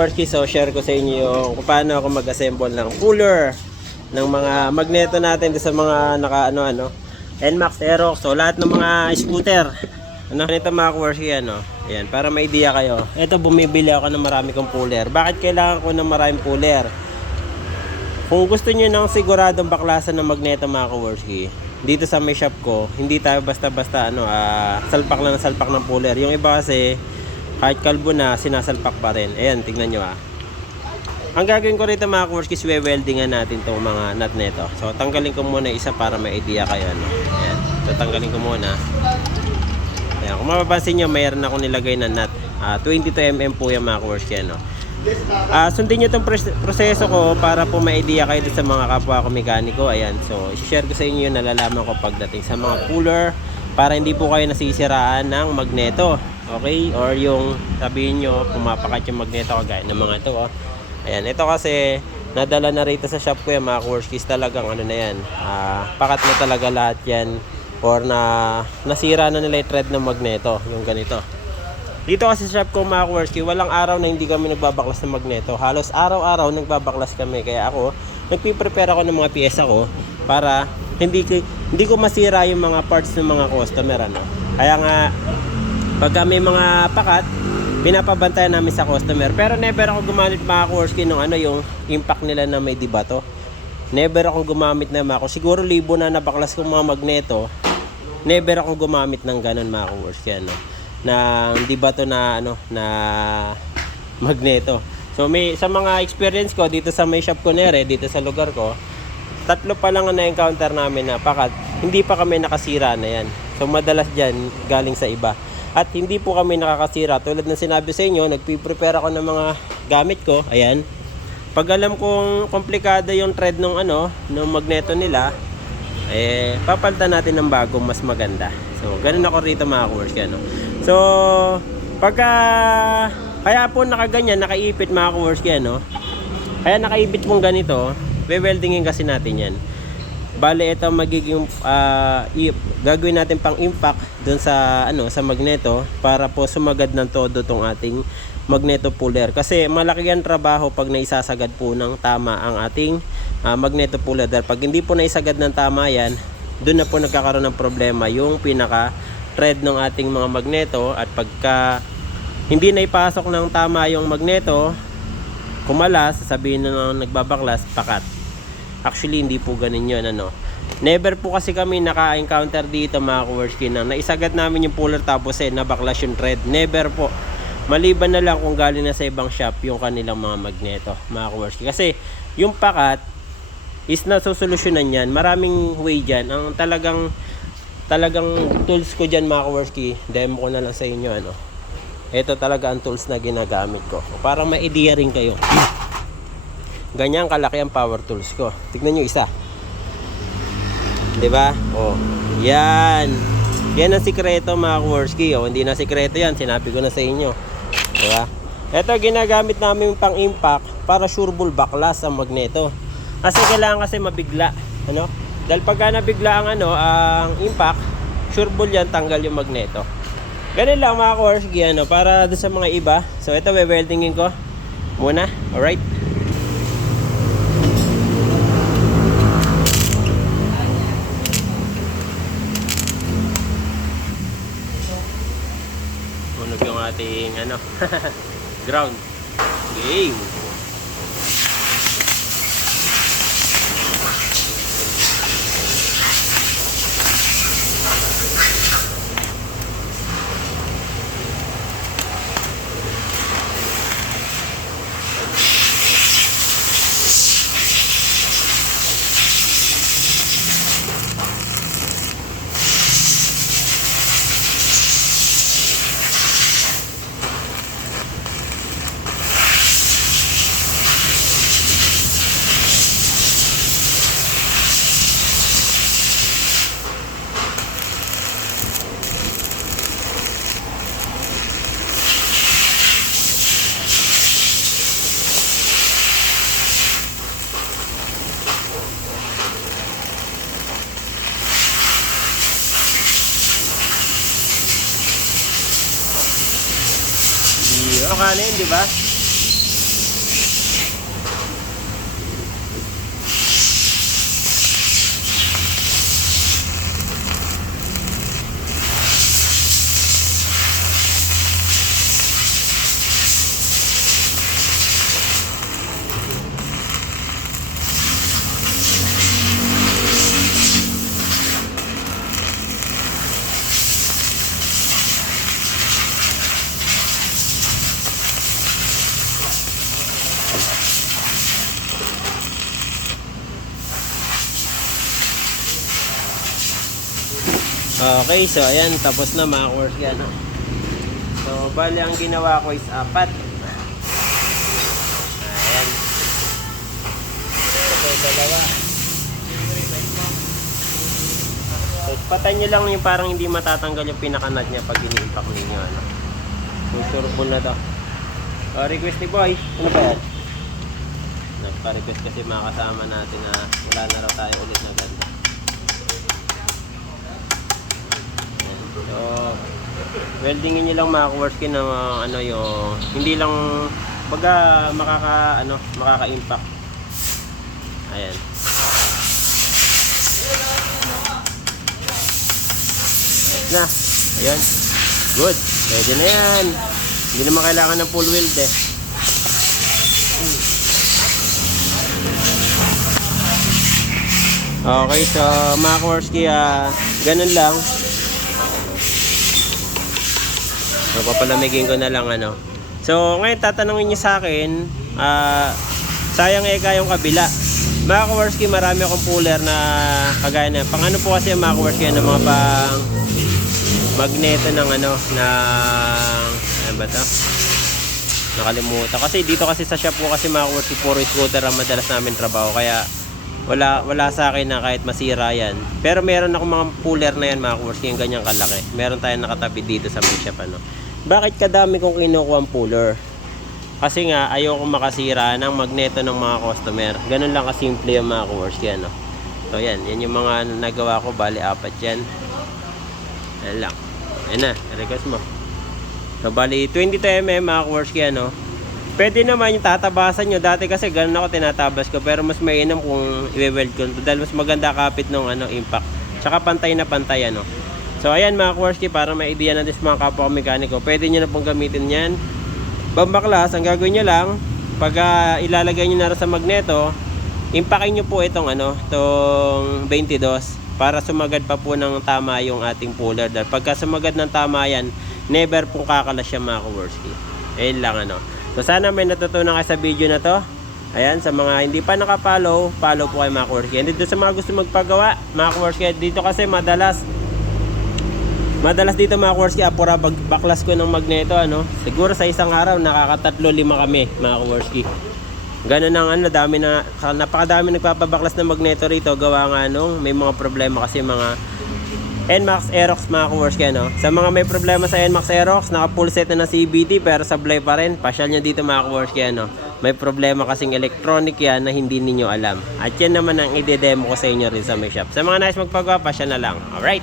So share ko sa inyo yung kung paano ako mag-assemble ng cooler ng mga magneto natin sa mga naka NMAX, Aerox, so lahat ng mga scooter. Ito mga Kuwarski, ayan, para may idea kayo. Ito, bumibili ako ng marami kong cooler. Bakit kailangan ko ng maraming cooler? Kung gusto niyo ng siguradong baklasan ng magneto mga Kuwarski, dito sa may shop ko, hindi tayo basta-basta salpak lang ng salpak ng cooler. Yung iba kasi kahit kalbo na, sinasalpak pa rin. Ayan, tingnan nyo Ang gagawin ko rito mga Kuwarski, we-weldingan natin itong mga nut nito. So, tanggalin ko muna isa para may idea kayo. Ayan. So, tanggalin ko muna. Ayan. Kung mapapansin nyo, mayroon ako nilagay na nut. 22mm po yung mga Kuwarski. Sundin nyo itong proseso ko para po may idea kayo sa mga kapwa ko mekaniko. Ayan. So, i-share ko sa inyo yung nalalaman ko pagdating sa mga cooler para hindi po kayo nasisiraan ng magneto. Okay? Or yung sabihin nyo, pumapakat yung magneto kagaya ng mga ito. Ayan, ito kasi nadala na rito sa shop ko yan mga Kuwarskis. Talagang na yan. Pakat na talaga lahat yan. Or nasira na nila yung thread ng magneto. Yung ganito. Dito kasi sa shop ko mga Kuwarski, walang araw na hindi kami nagbabaklas ng magneto. Halos araw-araw nagbabaklas kami. Kaya ako, nagpiprepare ako ng mga piyesa ko para hindi ko masira yung mga parts ng mga customer. Kaya nga, pagka may mga pakat, pinapabantayan namin sa customer. Pero never ako gumamit mga Kuwarski ng yung impact nila na may dibato. Never akong gumamit na siguro libo na nabaklas kong mga magneto. Never akong gumamit ng ganun mga Kuwarski na dibato na na magneto. So sa mga experience ko dito sa may shop ko dito sa lugar ko, 3 pa lang ang na-encounter namin na pakat. Hindi pa kami nakasira na yan. So madalas dyan galing sa iba. At hindi po kami nakakasira. Tulad ng sinabi sa inyo, nagpiprepare ako ng mga gamit ko. Ayan. Pag alam kong komplikado yung thread ng magneto nila, papalitan natin ng bagong mas maganda. So, ganun ako rito mga Kuwarski. So, kaya po nakaganyan, nakaipit mga Kuwarski. Kaya nakaipit pong ganito, we-weldingin kasi natin yan. Bale, ito magiging gagawin natin pang impact doon sa sa magneto para po sumagad ng todo tong ating magneto puller. Kasi malaki ang trabaho pag naisasagad po ng tama ang ating magneto puller. Dahil pag hindi po naisagad ng tama yan, doon na po nagkakaroon ng problema yung pinaka thread ng ating mga magneto. At pagka hindi na ipasok ng tama yung magneto, kumalas, sasabihin na nagbabaklas, pakat. Actually, hindi po ganun yun. Never po kasi kami naka-encounter dito mga Kuwarski na naisagad namin yung puller tapos nabaklas yung thread. Never po. Maliban na lang kung galing na sa ibang shop yung kanilang mga magneto mga Kuwarski. Kasi yung pakat is nasusolusyonan yan. Maraming way dyan. Ang talagang tools ko dyan mga Kuwarski, demo ko na lang sa inyo. Ito talaga ang tools na ginagamit ko. Para ma-idea rin kayo. Ganyan kalaki ang power tools ko. Tignan nyo isa. Diba? Yan. Yan ang sikreto mga Kuwarski. Hindi na sikreto yan. Sinabi ko na sa inyo. Diba? Ito ginagamit namin pang impact para sureball baklas ang magneto. Kasi kailangan kasi mabigla. Dahil pagka nabigla ang ang impact, sureball yan, tanggal yung magneto. Ganun lang mga Kuwarski. Para doon sa mga iba. So ito we-weldingin ko muna. Alright. Yung ating ground game. Kanin, di ba? Okay, so ayan, tapos na mga ka-worski, ano. So, bali ang ginawa ko is 4. Ayan. Ito, 2. So, patayin nyo lang yung parang hindi matatanggal yung pinakanad niya pag ini-impact ninyo, ano. Susurbol na to. Request ni boy, ano ba yan? Nagpa-request kasi mga kasama natin na wala na raw tayo ulit na ganda. So, weldingin nyo lang mga ka-worski na ano yung hindi lang baga makaka-impact. Ayan. Na, ayan. Good. Pwede na yan. Hindi naman kailangan ng full weld eh. Okay, so mga ka-worski, ganun lang. So, papalamigin ko na lang, ano. So, ngayon tatanungin niyo sa akin, sayang yung kabila. Mga ka-worski, marami akong puller na kagaya na. Pang ano po kasi mga ka-worski, ano, mga pang magneto ng ano ba to? Nakalimutan. Kasi dito kasi sa shop ko kasi mga ka-worski, puro scooter ang madalas namin trabaho. Kaya wala sa akin na kahit masira yan. Pero meron ako mga puller na yan mga ka-worski, yung ganyang kalaki. Meron tayong nakatabi dito sa may shop, ano. Bakit kadami kong kinukuha ang puller? Kasi nga ayoko makasira ng magneto ng mga customer. Ganun lang kasimple yung mga ka-worski, ano. So yan yung mga nagawa ko. Bali 4 yan. Yan lang. Yan na, request mo. So bali 22mm mga ka-worski, ano. Pwede naman yung tatabasan nyo. Dati kasi ganun ako tinatabas ko. Pero mas mainam kung i-weld ko. Dahil mas maganda kapit ng impact. Tsaka pantay na pantay, ano. So ayan mga ka-worski, para may idea natin sa mga kapwa mekaniko, pwede nyo na pong gamitin yan. Bambaklas, ang gagawin nyo lang, pag ilalagay nyo na sa magneto, impakin nyo po itong itong 22 para sumagad pa po ng tama yung ating puller. Dahil pagka sumagad ng tama yan, never pong kakalas siya mga ka-worski. Ayun lang, ano. So sana may natutunan kayo sa video na to. Ayan, sa mga hindi pa nakapollow, follow po kayo mga ka-worski. And dito sa mga gusto magpagawa, mga ka-worski, dito kasi madalas dito mga ka-worski, apura baklas ko ng magneto, ano. Siguro sa isang araw nakaka3-5 kami mga ka-worski. Ganun ang napakadami nagpapabaklas ng magneto rito. Gawa nga may mga problema kasi mga NMAX Aerox mga ka-worski, ano. Sa mga may problema sa NMAX Aerox, naka full set na ng CVT pero sablay pa rin. Pasyal nyo dito mga ka-worski, ano. May problema kasing electronic yan na hindi ninyo alam. At yan naman ang ide-demo ko sa inyo rin sa may shop. Sa mga nais magpagawa, pasya na lang. Alright.